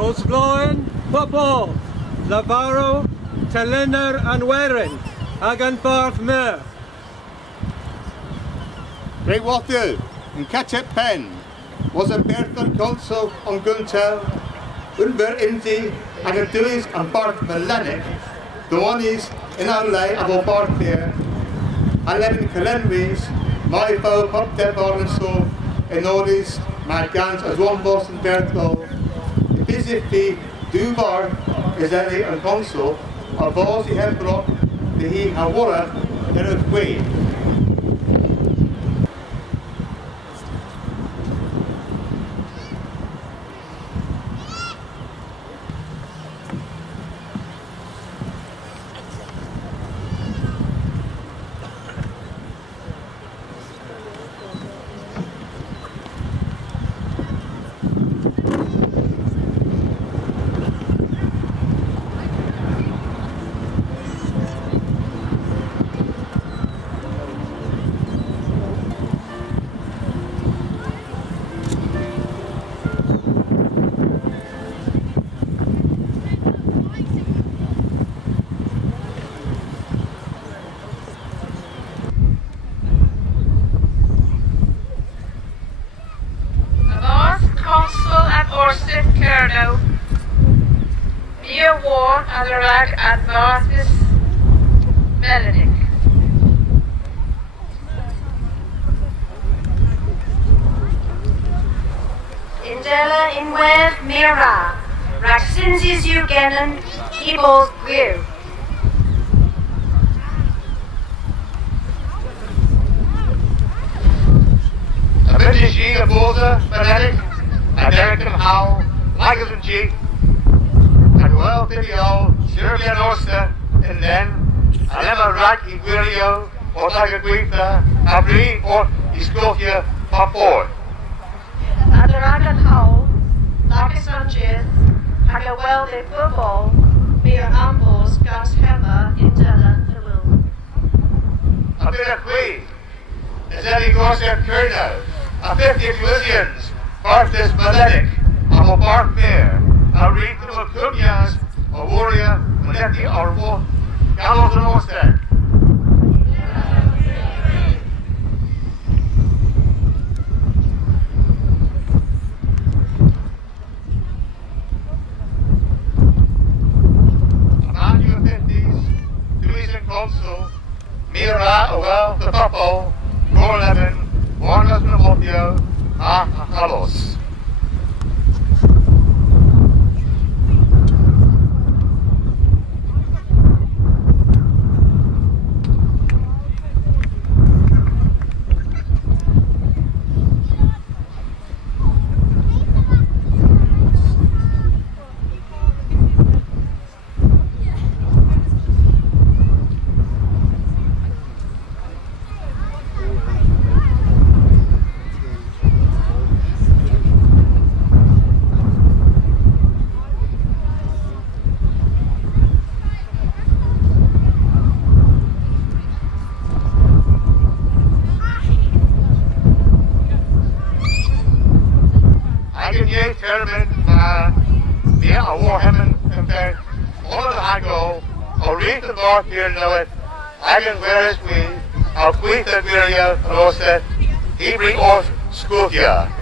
Cosgloen, pobl, Lafarw, Telener and Werin, ag an Barth Mer. Great Wathu, yn Catchet Pen, was a Berthon Consul on Guntel, Unber Indi, ag a Dewis and Barth Melanic, the one is in our lay of our Barth here, and Levin Calenries, my foe pop dead and so, in all these, my gans as one boss and Berthol, the busy fee, do Barth, is any and Consul, of all he had brought, the he Hawara, in a way. Gorsedh Cerno, Mia War and the Rag and Marcus Melanic. Indela in Wed Mira, Raxinzis Eugenon, Ebos Grew. A British Year Border, Melanic. And Eric and Howe, Lagos and G, and well Video, Serbia Norsta, and then, and Emma Rag Iguirio, or Tagaguita, Abri, or Iscotia, Papoy. And the Rag and Howe, Lagos and G, and a well de football, Mia Ambos, Gas Hema, Indela, the Will. A bit of Queen, is Eddie Gorsedh Cerno, a 50 Elysians. Barthis Melanic, a Barth Bear, a reed to a Cunyas, a warrior, Meleti or Wolf, Gallows and Orstead. A man you 50s, Louis and Consul, Mira, a well, the Puppo, Gorlevin, Warners and Motio, Carlos. Yeah, a Warhammer compared all of the Hago, or read the Barth here know it, Hagan where is we, our Queen that we are Gorsedh, he bring us Scotia.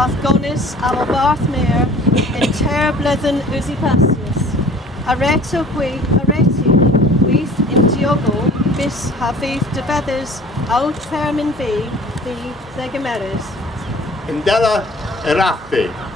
Afgonis our Barth Mare in Ter Blethen Uzi Passius. Areto qui areti, with in Diogo, bis havith de feathers, out fermin v, the zegameres. Indela Erathi.